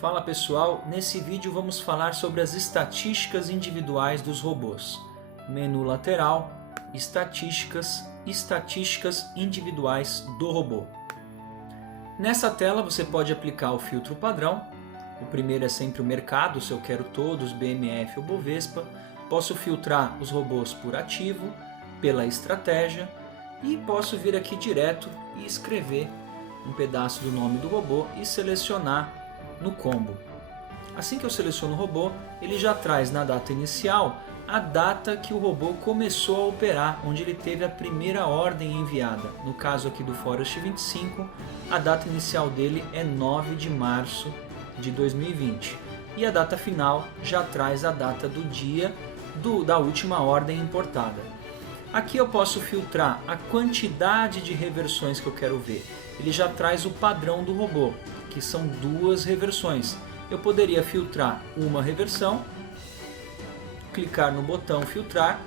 Fala pessoal, nesse vídeo vamos falar sobre as estatísticas individuais dos robôs. Menu lateral, estatísticas individuais do robô. Nessa tela você pode aplicar o filtro padrão. O primeiro é sempre o mercado, se eu quero todos, BMF ou Bovespa. Posso filtrar os robôs por ativo, pela estratégia e posso vir aqui direto e escrever um pedaço do nome do robô e selecionar no combo. Assim que eu seleciono o robô, ele já traz na data inicial a data que o robô começou a operar, onde ele teve a primeira ordem enviada. No caso aqui do Forest 25, a data inicial dele é 9 de março de 2020. E a data final já traz a data do dia da última ordem importada. Aqui eu posso filtrar a quantidade de reversões que eu quero ver. Ele já traz o padrão do robô, que são 2 reversões. Eu poderia filtrar uma reversão, clicar no botão filtrar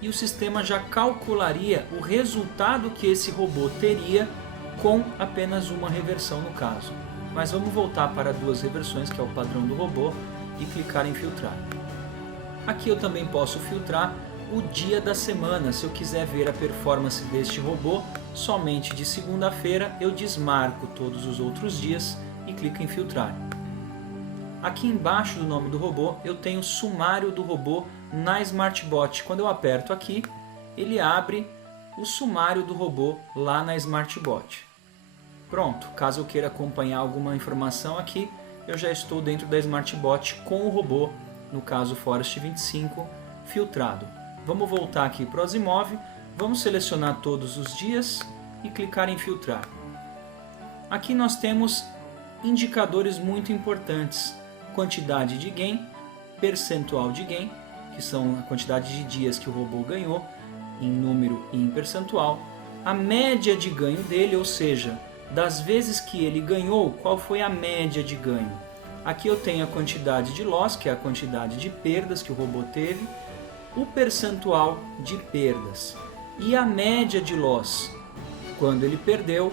e o sistema já calcularia o resultado que esse robô teria com apenas uma reversão no caso. Mas vamos voltar para 2 reversões, que é o padrão do robô, e clicar em filtrar. Aqui eu também posso filtrar o dia da semana. Se eu quiser ver a performance deste robô somente de segunda-feira, eu desmarco todos os outros dias e clico em filtrar. Aqui embaixo do nome do robô eu tenho o sumário do robô na SmartBot. Quando eu aperto aqui, ele abre o sumário do robô lá na SmartBot. Pronto, caso eu queira acompanhar alguma informação aqui, eu já estou dentro da SmartBot com o robô, no caso Forest 25, filtrado. Vamos voltar aqui para o Asimov, vamos selecionar todos os dias e clicar em filtrar. Aqui nós temos indicadores muito importantes: quantidade de gain, percentual de gain, que são a quantidade de dias que o robô ganhou em número e em percentual, a média de ganho dele, ou seja, das vezes que ele ganhou, qual foi a média de ganho. Aqui eu tenho a quantidade de loss, que é a quantidade de perdas que o robô teve, o percentual de perdas e a média de loss. Quando ele perdeu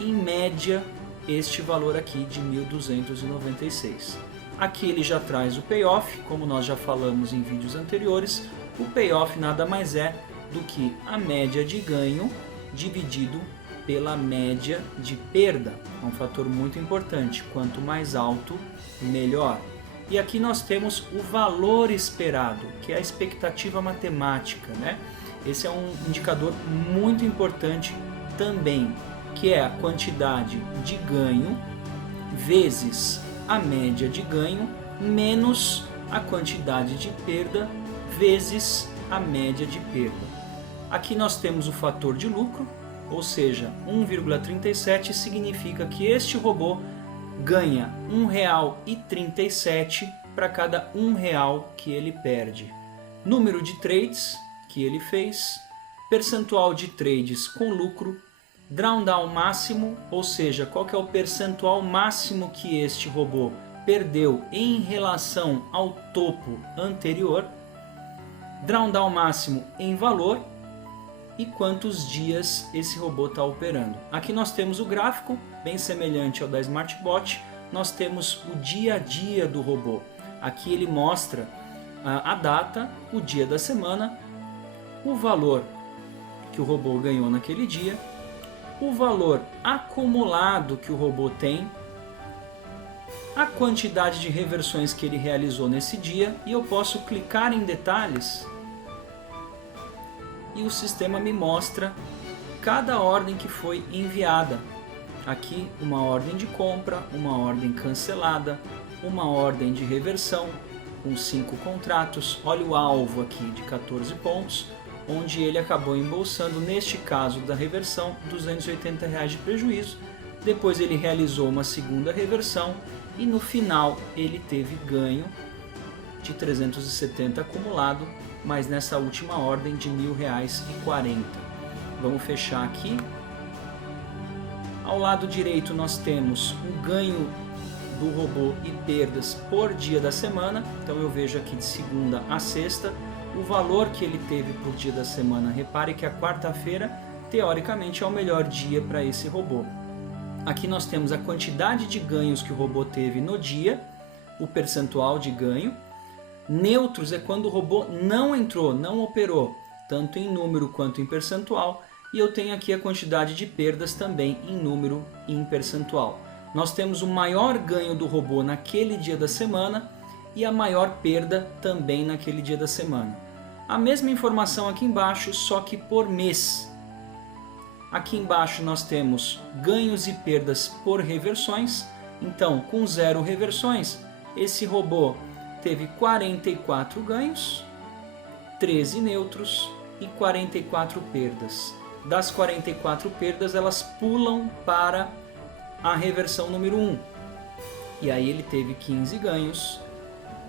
em média este valor aqui de 1.296. Aqui ele já traz o payoff, como nós já falamos em vídeos anteriores. O payoff nada mais é do que a média de ganho dividido pela média de perda. É um fator muito importante, quanto mais alto, melhor. E aqui nós temos o valor esperado, que é a expectativa matemática, né? Esse é um indicador muito importante também, que é a quantidade de ganho vezes a média de ganho menos a quantidade de perda vezes a média de perda. Aqui nós temos o fator de lucro, ou seja, 1,37 significa que este robô ganha R$ 1,37 para cada R$ que ele perde. Número de trades que ele fez, percentual de trades com lucro, drawdown máximo, ou seja, qual que é o percentual máximo que este robô perdeu em relação ao topo anterior, drawdown máximo em valor e quantos dias esse robô está operando. Aqui nós temos o gráfico, bem semelhante ao da SmartBot. Nós temos o dia a dia do robô. Aqui ele mostra a data, o dia da semana, o valor que o robô ganhou naquele dia, o valor acumulado que o robô tem, a quantidade de reversões que ele realizou nesse dia, e eu posso clicar em detalhes e o sistema me mostra cada ordem que foi enviada. Aqui uma ordem de compra, uma ordem cancelada, uma ordem de reversão com 5 contratos. Olha o alvo aqui de 14 pontos, onde ele acabou embolsando, neste caso da reversão, R$ 280 de prejuízo. Depois ele realizou uma segunda reversão e no final ele teve ganho de 370 acumulado, mas nessa última ordem de R$ 1.000,40. Vamos fechar aqui. Ao lado direito nós temos o ganho do robô e perdas por dia da semana. Então eu vejo aqui de segunda a sexta o valor que ele teve por dia da semana. Repare que a quarta-feira teoricamente é o melhor dia para esse robô. Aqui nós temos a quantidade de ganhos que o robô teve no dia, o percentual de ganho. Neutros é quando o robô não entrou, não operou, tanto em número quanto em percentual. E eu tenho aqui a quantidade de perdas também em número e em percentual. Nós temos o maior ganho do robô naquele dia da semana e a maior perda também naquele dia da semana. A mesma informação aqui embaixo, só que por mês. Aqui embaixo nós temos ganhos e perdas por reversões. Então, com 0 reversões, esse robô teve 44 ganhos, 13 neutros e 44 perdas. Das 44 perdas, elas pulam para a reversão número 1. E aí ele teve 15 ganhos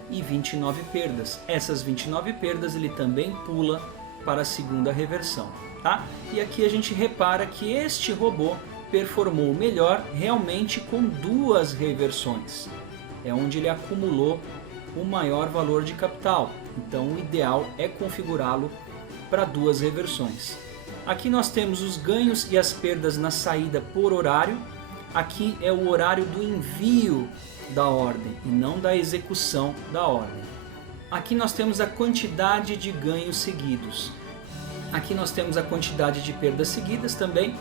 e 29 perdas. Essas 29 perdas ele também pula para a segunda reversão. Tá? E aqui a gente repara que este robô performou melhor realmente com 2 reversões. É onde ele acumulou o maior valor de capital. Então o ideal é configurá-lo para 2 reversões. Aqui nós temos os ganhos e as perdas na saída por horário. Aqui é o horário do envio da ordem e não da execução da ordem. Aqui nós temos a quantidade de ganhos seguidos. Aqui nós temos a quantidade de perdas seguidas também.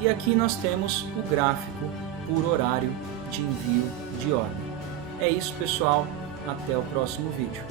E aqui nós temos o gráfico por horário de envio de ordem. É isso, pessoal. Até o próximo vídeo.